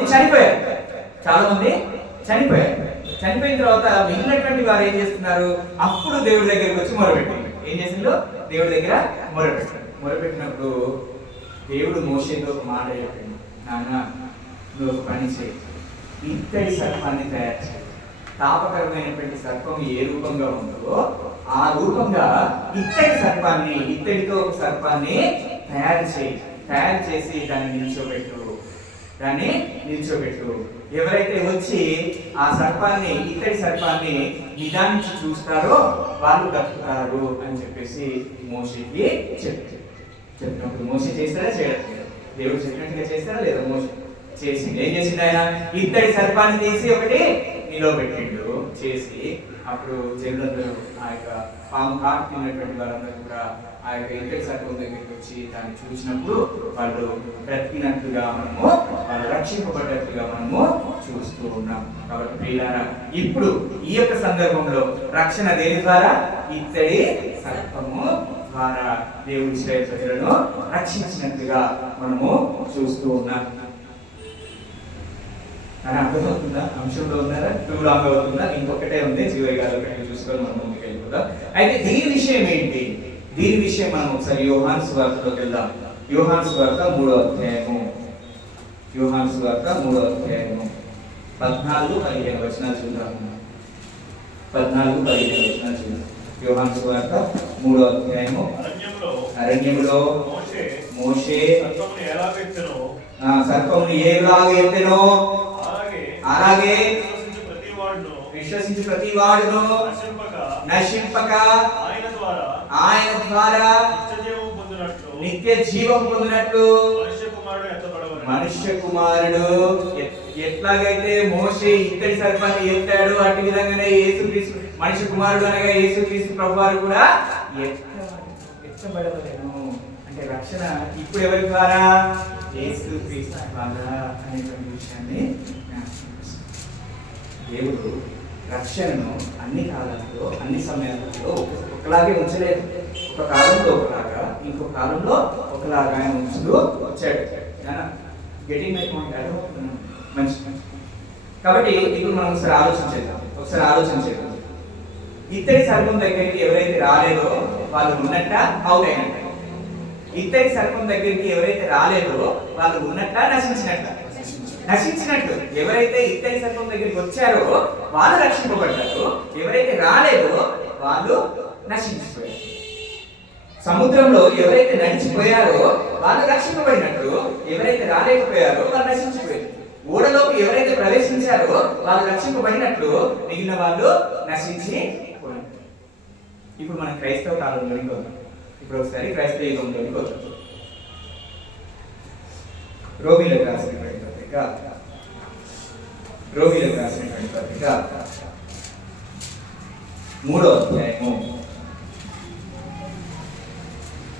చనిపోయారు. చాలా మంది చనిపోయారు. చనిపోయిన తర్వాత మిగిలినటువంటి వారు ఏం చేస్తున్నారు? అప్పుడు దేవుడి దగ్గరికి వచ్చి మొరపెట్టారు. ఏం చేసిండ్రు? దేవుడి దగ్గర మొరపెట్టారు. మొరపెట్టినప్పుడు దేవుడు మోసేతో ఒక మాట చెప్పింది నాన్న నువ్వు ఒక పని చేయి. ఇత్తడి సర్పాన్ని తయారు చేయి. తాపకరమైనటువంటి సర్పం ఏ రూపంగా ఉందో ఆ రూపంగా ఇత్తడి సర్పాన్ని ఇత్తడితో ఒక సర్పాన్ని తయారు చేయి. తయారు చేసి దాన్ని నిల్చోబెట్టు. దాన్ని నిల్చోబెట్టు. ఎవరైతే వచ్చి ఆ సర్పాన్ని ఇత్తడి సర్పాన్ని నిదానించి చూస్తారో వాళ్ళు బ్రతుకుతారు అని చెప్పేసి మోషకి చెప్తారు. చెప్పినప్పుడు మోస చేస్తారా చేయడం దేవుడు చెప్పినట్టుగా చేస్తారా లేదా మోస చేసింది ఏం చేసిండు ఆయన? ఇద్దరి సర్పాన్ని తీసి ఒకటి నిలవబెట్టిండు. చేసి అప్పుడు జనరల్ ఆ యొక్క పాము కాటు తిన్నటువంటి వారందరూ కూడా ఆ యొక్క ఇంటర్ సర్పం దగ్గరికి వచ్చి దాన్ని చూసినప్పుడు వాళ్ళు బ్రతికినట్లుగా మనము వాళ్ళు రక్షింపబడ్డట్లుగా మనము చూస్తూ ఉన్నాం. కాబట్టి ప్రియులారా ఇప్పుడు ఈ యొక్క సందర్భంలో రక్షణ దేని ద్వారా? ఇత్తడి సర్పము ద్వారా దేవుడి ఇస్రాయేల్ ప్రజలను రక్షించినట్టుగా మనము చూస్తూ ఉన్నాం. అని అర్థమవుతుందా? అంశంలో ఉన్నారా? టూ లాంగ్ అవుతుందా? ఇంకొకటే ఉంది. చివరి గారు ఒకటి చూసుకొని మనం ముందుకు వెళ్ళిపోదాం. అయితే దీని విషయం ఏంటి? దీని విషయం మనం ఒకసారి యోహాన్ సువార్తలోకి వెళ్దాం. యోహాన్ సువార్త మూడో అధ్యాయము. యోహాన్ సువార్త మూడో అధ్యాయము. పద్నాలుగు పదిహేను వచనాలు చూద్దాం. పద్నాలుగు పదిహేను వచనాలు చూద్దాం. యోహాన్ సువార్త మూడో అధ్యాయము. అరణ్యంలో మోషే సర్పమును ఎలా అలాగే విశ్వసించు ప్రతి వాడును. నశింపక ఆయన ద్వారా ఆయన ద్వారా నిత్య జీవం పొందినట్లు. మనుష్య కుమారుడు ఎట్లాగైతే మోషే ఇత్తడి సర్పాన్ని ఎత్తాడు అటు విధంగానే యేసుక్రీస్తు మనుష్య కుమారుడు అనగా యేసుక్రీస్తు ప్రభువారు కూడా ఎత్త- ఎత్తబడవలెను. అంటే రక్షణ ఇప్పుడు ఎవరి ద్వారా? యేసుక్రీస్తు ద్వారా అనేటువంటి విషయాన్ని. దేవుడు రక్షణను అన్ని కాలాల్లో అన్ని సమయాలలో ఒకలాగే ఉంచలేదు. ఒక కాలంలో ఒకలాగా ఇంకో కాలంలో ఒకలాగా ఆయన ఉంచుతూ వచ్చాడు. గెటింగ్ మై పాయింట్ అర్థమవుతున్నాను మంచి మంచి. కాబట్టి ఇప్పుడు మనం ఒకసారి ఆలోచించేద్దాం ఒకసారి ఆలోచించేద్దాం ఇత్తడి సర్పం దగ్గరికి ఎవరైతే రాలేదో వాళ్ళు ఉన్నట్ట అవుట్ అయినట్ట. ఇత్తడి సర్పం దగ్గరికి ఎవరైతే రాలేదో వాళ్ళు ఉన్నట్ట నశించినట్ట. నశించినట్టు. ఎవరైతే ఇత్తడి సర్పం దగ్గరికి వచ్చారో వాళ్ళు రక్షింపబడ్డారు. ఎవరైతే రాలేదో వాళ్ళు నశించిపోయారు. సముద్రంలో ఎవరైతే నడిచిపోయారో వాళ్ళు రక్షింపబడినట్టు ఎవరైతే రాలేకపోయారో వాళ్ళు నశించిపోయారు. ఓడలోకి ఎవరైతే ప్రవేశించారో వాళ్ళు రక్షింపబడినట్లు మిగిలిన వాళ్ళు నశించి ఇప్పుడు మనం క్రైస్తవ కాలంలోనికి వద్దాం. ఇప్పుడు ఒకసారి క్రైస్తవ యుగంలోనికి వద్దాం. రోమిలకు రాసినటువంటి రోమిలకు రాసినటువంటి పత్రిక. మూడో అధ్యాయము.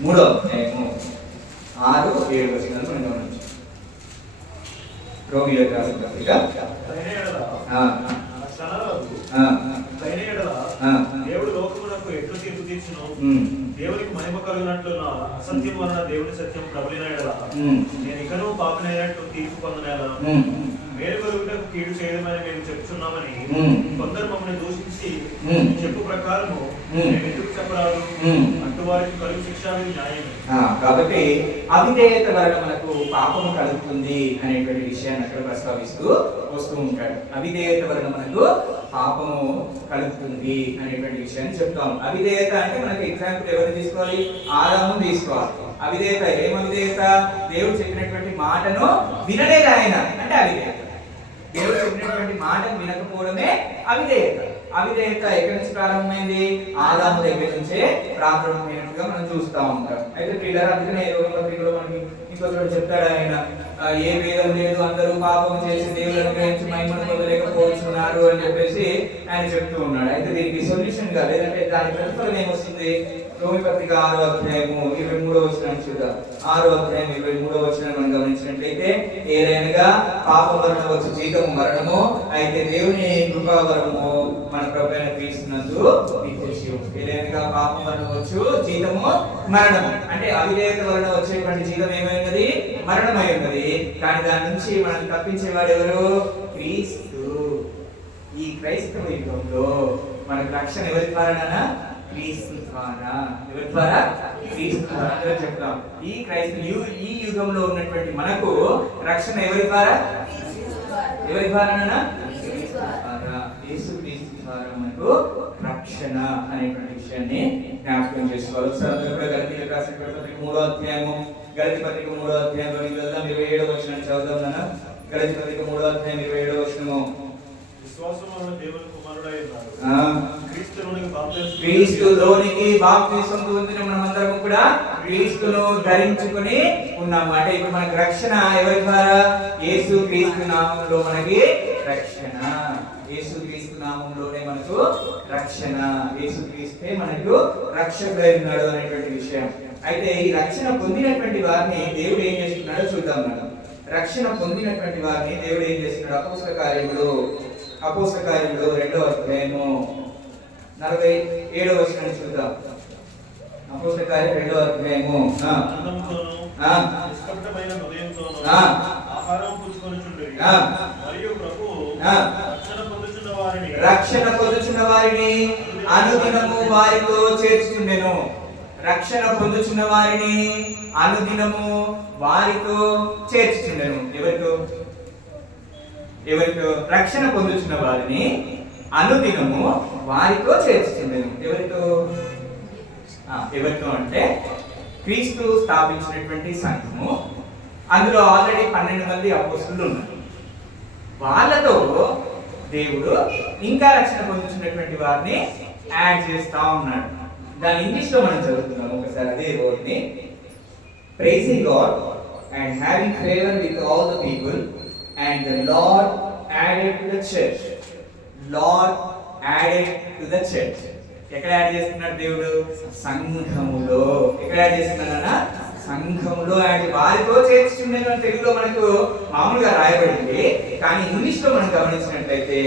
మూడో అధ్యాయము. ఆరు ఏడు వచనాలు మనం గమనించు. రోమిలకు రాసిన పత్రిక. దేవుడు లోకమునకు ఎట్లు తీర్పు తీర్చును దేవునికి మహిమ కలుగునట్లు నా అసత్యం వలన దేవుని సత్యం ప్రబలిన నేను ఇకను పాపనైనట్టు తీర్పు పొందనేలా ఉమ్, మేలు కలుగుటకు కీడు చేయడమని మేము. చెప్తున్నామని. కొందరు మమ్మల్ని దూషించి. చెప్పు ప్రకారము ఎందుకు చెప్పరాదు. అటు వారికి కలుగు శిక్ష న్యాయమే. కాబట్టి అవిధేయత వలన మనకు పాపము కలుగుతుంది అనేటువంటి విషయాన్ని అక్కడ ప్రస్తావిస్తూ వస్తూ ఉంటాడు. అవిధేయత వలన మనకు పాపము కలుగుతుంది అనేటువంటి విషయాన్ని చెప్తాం అవిధేయత అంటే మనకి ఎగ్జాంపుల్ ఎవరిని తీసుకోవాలి? ఆదాము తీసుకోవాలి. అవిధేయత ఏం అవిధేయత దేవుడు చెప్పినటువంటి మాటను వినలేదు ఆయన? అంటే అవిధేయత. దేవుడు చెప్పినటువంటి మాటను వినకపోవడమే అవిధేయత. అవిధేయత ఎక్కడి నుంచి ప్రారంభమైంది? ఆదాము దగ్గర నుంచే ప్రారంభమైనట్టుగా మనం చూస్తా ఉంటాం. అయితే పిల్లలు అందుకనే యోగ పత్రికలో మనకి ఇంకొకటి చెప్తాడు ఆయన ఏ వేదం లేదు అందరూ పాపం చేసి దేవుడు అనుగ్రహించి మహిమను పొందలేకపోతున్నారు అని చెప్పేసి ఆయన చెప్తూ ఉన్నాడు. అయితే దీనికి సొల్యూషన్గా లేదంటే దాని ప్రతిఫలం ఏమొస్తుంది? రోమి పత్రిక ఆరో అధ్యాయము ఇరవై మూడో వచ్చిన చూద్దాం. ఆరో అధ్యాయం ఇరవై మూడో వచ్చిన మనం గమనించినట్లయితే ఏదైనా పాపం వలన వచ్చు జీతము మరణము. అయితే దేవుని కృపావరము మన ప్రభు అయిన క్రీస్తునందు నిత్యజీవం పాపం వలన వచ్చు జీతము మరణము. అంటే అవివేక వలన వచ్చేటువంటి జీతం ఏమైనది మరణమై ఉన్నది. కానీ దాని నుంచి మనల్ని తప్పించేవాడు ఎవరు? క్రీస్తు. ఈ క్రైస్తవ యుగంలో మనకు రక్షణ ఎవరి ద్వారానా క్రీస్తు ద్వారా. ఎవరి ద్వారా? క్రీస్తు అందరూ చెప్తాం ఈ క్రైస్తవ ఈ యుగంలో ఉన్నటువంటి మనకు రక్షణ ఎవరి ద్వారా? ఎవరి ద్వారా యేసు క్రీస్తు ద్వారా మనకు రక్షణ అనేటువంటి విషయాన్ని జ్ఞాపకం చేసుకోవాలి. ఒకసారి అందరూ కూడా గలతీయులకు రాసినటువంటి పత్రిక మూడో అధ్యాయము గలతి పత్రిక మూడో అధ్యాయంలోకి వెళ్దాం. ఇరవై ఏడో వచ్చిన చదువుదాం నాన్న. పత్రిక మూడో అధ్యాయం ఇరవై ఏడో వచ్చినము క్రీస్తులోనికి బాప్తిసం పొందిన మనమందరం కూడా క్రీస్తును ధరించుకొని ఉన్నాము. అంటే ఇప్పుడు మనకు రక్షణ ఎవరి ద్వారా? యేసు క్రీస్తు నామంలో మనకి రక్షణ. యేసు క్రీస్తు నామంలోనే మనకు రక్షణ. యేసు క్రీస్తే మనకు రక్షకుడై ఉన్నాడు అనేటువంటి విషయం. అయితే ఈ రక్షణ పొందినటువంటి వారిని దేవుడు ఏం చేస్తున్నాడో చూద్దాం మనం. రక్షణ పొందినటువంటి వారిని దేవుడు ఏం చేస్తున్నాడు? అపోసల కార్యములు కార్యములు రెండో అధ్యాయము నలభై ఏడో వచనం చూద్దాం. అపోసల కార్యం రెండో అధ్యాయము. రక్షణ పొందుచున్న వారిని రక్షణ పొందుచున్న వారిని అనుదినము వారితో చేర్చుచుండెను. రక్షణ పొందుచున్న వారిని అనుదినము వారితో చేర్చుచుండెను. ఎవరితో? ఎవరితో రక్షణ పొందుతున్న వారిని అనుదినము వారితో చేర్చుచుండెను. ఎవరితో? ఎవరితో అంటే క్రీస్తు స్థాపించినటువంటి సంఘము. అందులో ఆల్రెడీ పన్నెండు మంది అపోస్తులు ఉన్నారు. వాళ్ళతో దేవుడు ఇంకా రక్షణ పొందుతున్నటువంటి వారిని యాడ్ చేస్తా ఉన్నాడు. దాని ఇంగ్లీష్లో మనం చదువుతున్నాం ఒకసారి అదే వర్డ్ని. Praising God and having favour with all the people and the Lord added to the church. Lord added to the church. ఎక్కడ యాడ్ చేస్తున్నాడు దేవుడు? సంఘములో. ఎక్కడ యాడ్ చేస్తున్నాడన్నా సంఘములో. యాడ్ వారితో చేర్చుచుండేను తెలుగులో మనకు మామూలుగా రాయబడింది. కానీ ఇంగ్లీష్లో మనం గమనించినట్లయితే